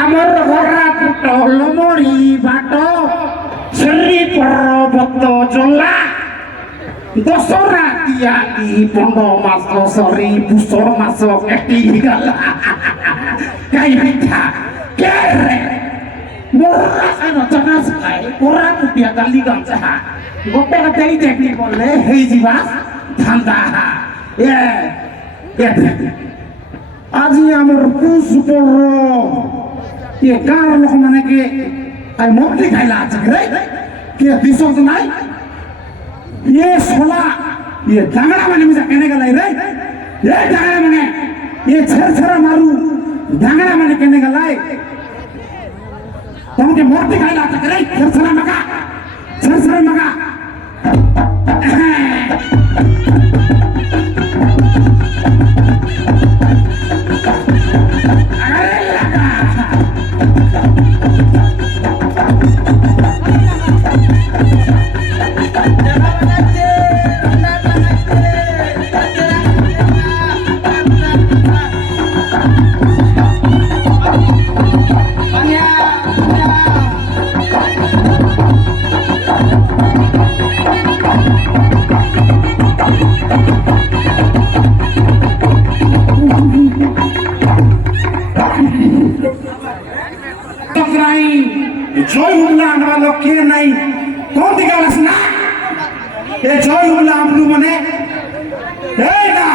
আমার ঘরা পুটল মরি বাট শ্রী পর্বত জলা দশরা দিয়া কি পন্ড মাস সরি পুষ মাস কেটি গলা গাই পিঠা কে রে মোরা সাইন জানাস খাই ওরা পুটিয়া গালি গামছা গোটে দেই দেখি বললে হেই জিবা ঠান্ডা আজি আমার পুষ পর্ব ये गाँव लोग माने के आई मोटी खाइला आज रे के दिसों तो नहीं ये सोला ये डांगड़ा माने मुझे कहने का लाई रे ये डांगड़ा माने ये छर मारू डांगड़ा माने कहने का लाई तुम के मोटी खाइला आज रे छर मगा জয় উল্লাহ আমরা লক্ষ্যে নাই কোন দিকে আস না এ জয় উল্লাহ আমলু মানে এই না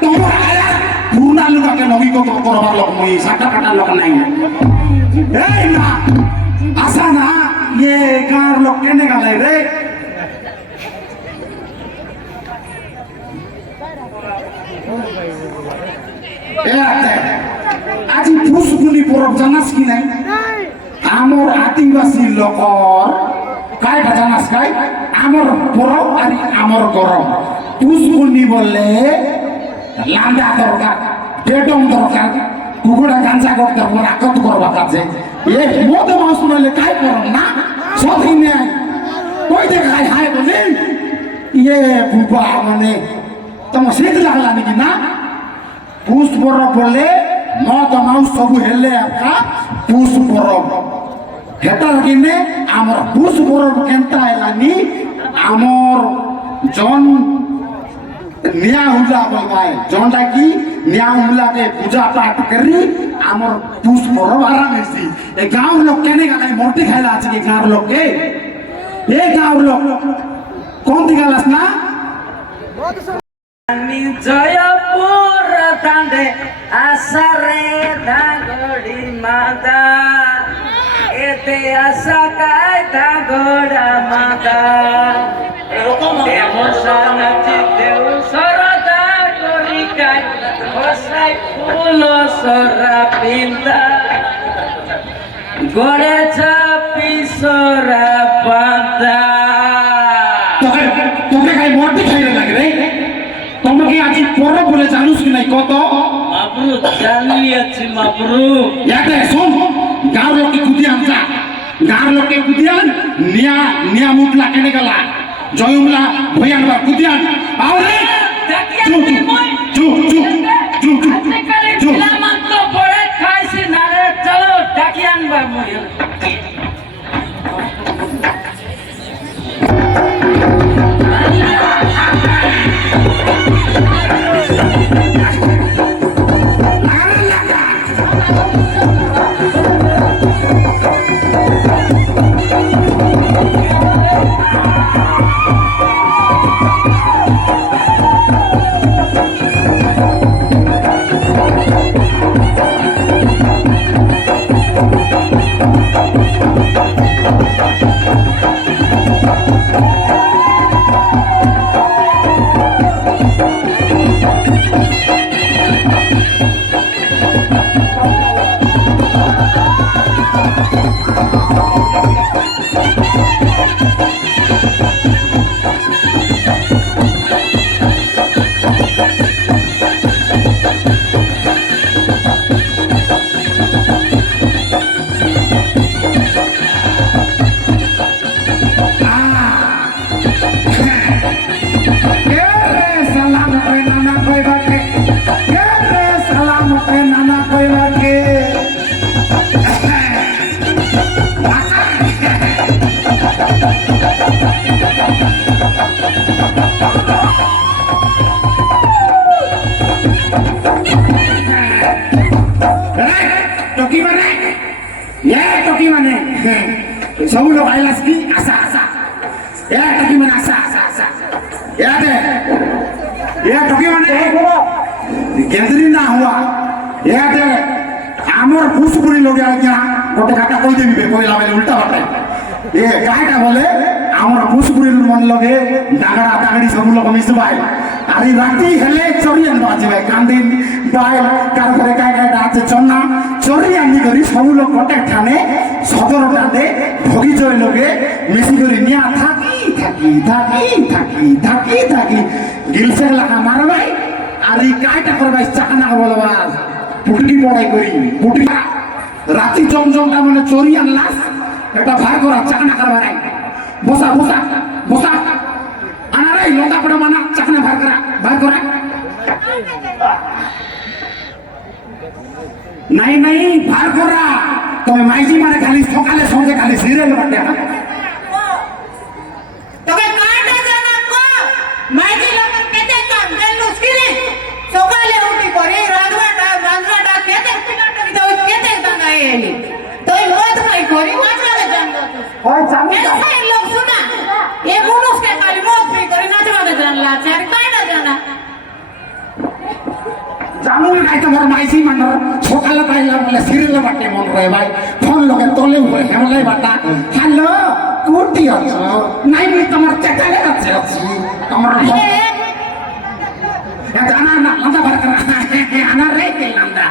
তোমার আয়া পুরনা লোককে নগি কো করবার লোক মই সাটা কাটা লোক নাই এই না আসা না ये গার লোক কেনে গালাই রে আজি পুষ্পুনি পরব জানাস কি নাই আমার আদিবাসী লোকর কাই জানাস কাই আমার পরব আর আমার গরম পুষ্পুনি বললে লান্দা দরকার ডেটম দরকার কুকুড়া গাঞ্জা করতে রাকত করবা কাছে এ মদ মাস শুনালে কাই করম না সবই নেই কই দেখাই হাই বলে ইয়ে বুবা মানে তোমার শীত লাগলা নাকি না পুষ পরব বলে মদ মাউস সবু হেলে একা পুষ পরব হেটার কিনে আমার পুষ পরব কেনতা হেলানি আমার জন নিয়া হুলা বলবায় জনটা কি নিয়া হুলাকে পূজা পাঠ করি আমার পুষ পরব আরাম হয়েছি এই গাঁও লোক কেনে গালাই মরতে খাইলা আছে কি গাঁর লোককে এই গাঁর লোক কোন দিকে আলাস না জয়পুর দাঁড়ে আসারে ধাগড়ি মাদা এতে আশা কায় ধাগড়া মাদা দেব সরদা করি কায় বসাই ফুল সরা পিন্দা গড়ে চাপি সরা পাতা তোকে খাই মরতে খাইলে লাগে রে তোমাকে আজ পরব বলে জানুস কি নাই কত মাপরু জানিয়েছি মাপরু ইয়াতে শোন গাঁর লোকে কুদিয়ান যা গাঁর লোকে কুদিয়ান নিয়া মুটলা কেনে গেলা জয়ুমলা ভয়ান বা কুদিয়ান আরে চুপ চুপ চুপ চুপ চুপ মাত্র পড়ে খাইছি না রে চলো ডাকি আনবা মই सब लोग आइलास की आशा आशा ये टकी मन आशा आशा आशा याद है ये टकी मन केंद्री ना हुआ याद है आमर पुष्पुरी लोग आ गया गोटे काटा कोई देबी कोई लावे उल्टा बाटे ये काटा बोले आमर पुष्पुरी मन लगे डागड़ा डागड़ी सब लोग मिसबाई আরে রাতি হেলে চরিয়ান বাজবে কান্দিন বাই তারপরে কায় রাতে চন্না চরিয়ানি করি সব লোক কটে ঠানে সদর টানে ভগি জয় লগে মিশি করি নিয়া থাকি গিলসের লাগা মারবাই আর এই কায়টা করবাই চাকনা বলবা পুটকি পড়াই করি পুটকি রাতি জমজমটা মানে চরিয়ান লাস এটা ভার করা চাকনা করবা নাই বসা বসা বসা আনারাই লঙ্কা পড়া মানা চাকনা ভার করা নাই নাই ভার করা তবে মাইজি মানে খালি সকালে সন্ধ্যে খালি সিরিয়াল বাটে তবে কাটা জানা কো মাইজি লোকের কেতে কাম বেলু সিরি সকালে উঠি করে রাজবাটা কেতে পিনাটা দিতে ওই কেতে দানা এলি তুই মত ভাই করি মাছালে জানতো ওই জানি এই লোক শোনা এ মানুষকে খালি মত ভাই করে নাচবাটা জানলা আছে আর কাটা জানা জামুই নাই তোমার মাইজি মানর সকালে পাইলা বলে সিরিয়াল বাটে মন রয়ে ভাই ফোন লগে তলে উপরে হেমলাই বাটা হ্যালো কোটি আছো নাই বলি তোমার চেটালে আছে তোমার জানা না লঙ্কা ভার করা আনা রে কে লঙ্কা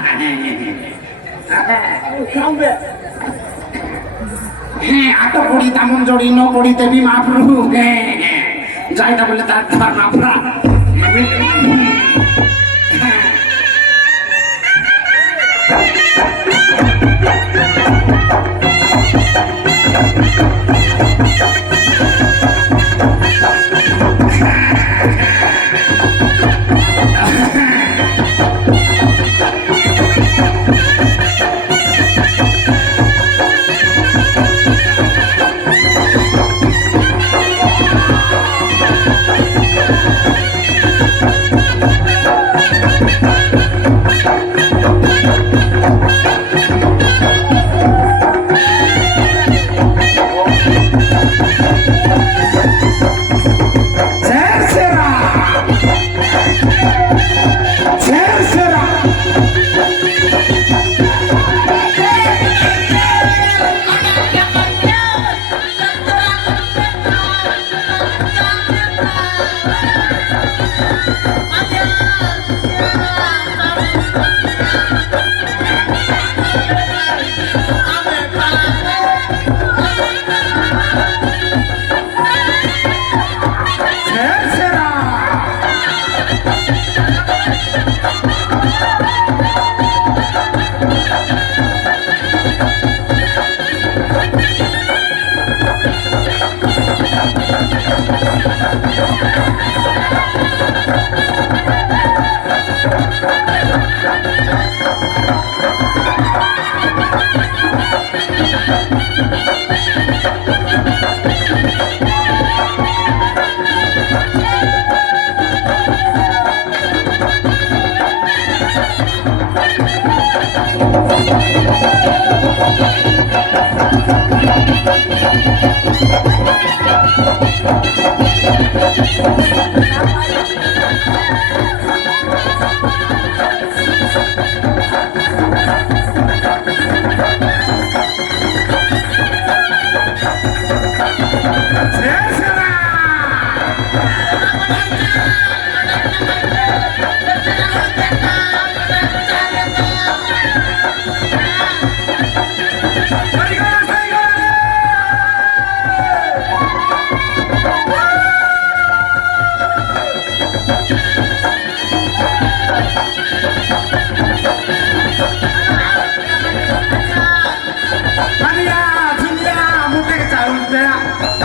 হ্যাঁ আটো পড়ি তামন জড়ি ন পড়ি দেবী মাপ্রভু যাইটা বলে তার ধর মাপরা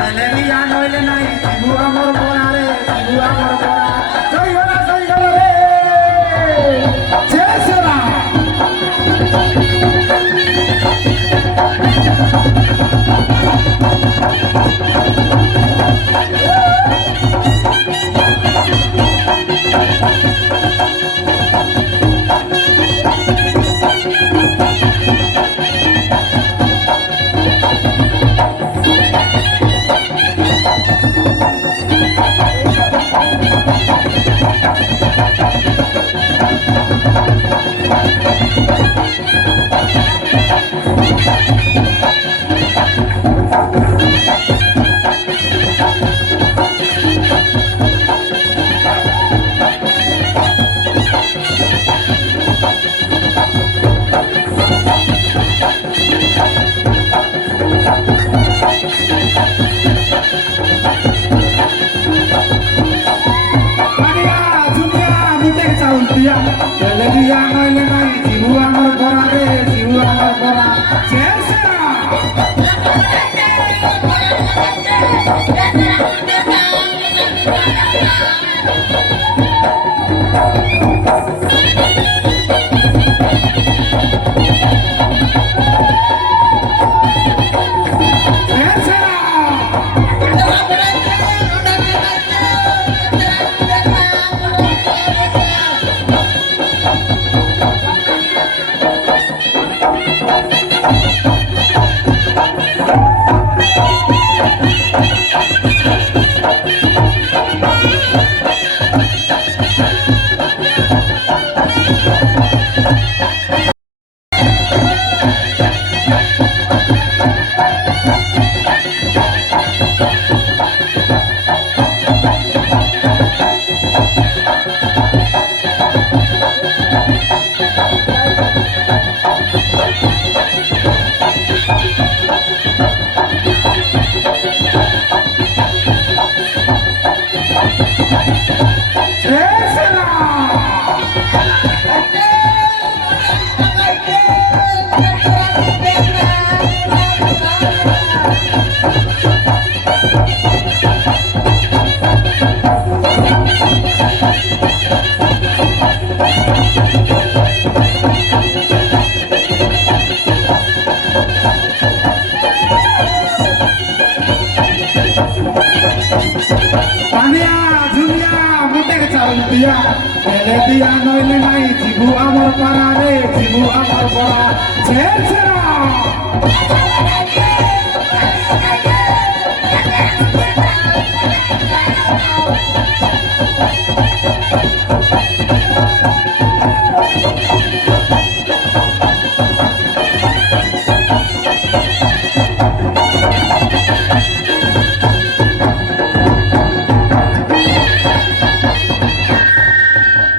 এলে দিয়া নইলে নাই জিবু আমার বড়া রে জিবু আমার বড়া জয় হলো রে জয় শ্রীরাম দিয়া এলে দিয়া নইলে নাই জিবু আমার বড়া রে জিবু আমার বড়া জয় শ্রীরাম জয় শ্রীরাম পানিয়া ঝুলিয়া মুটের চাউল দিয়া এলে দিয়া নইলে নাই জিবু আমার পাড়া রে জিবু আমার বড়া জয় শ্রীরাম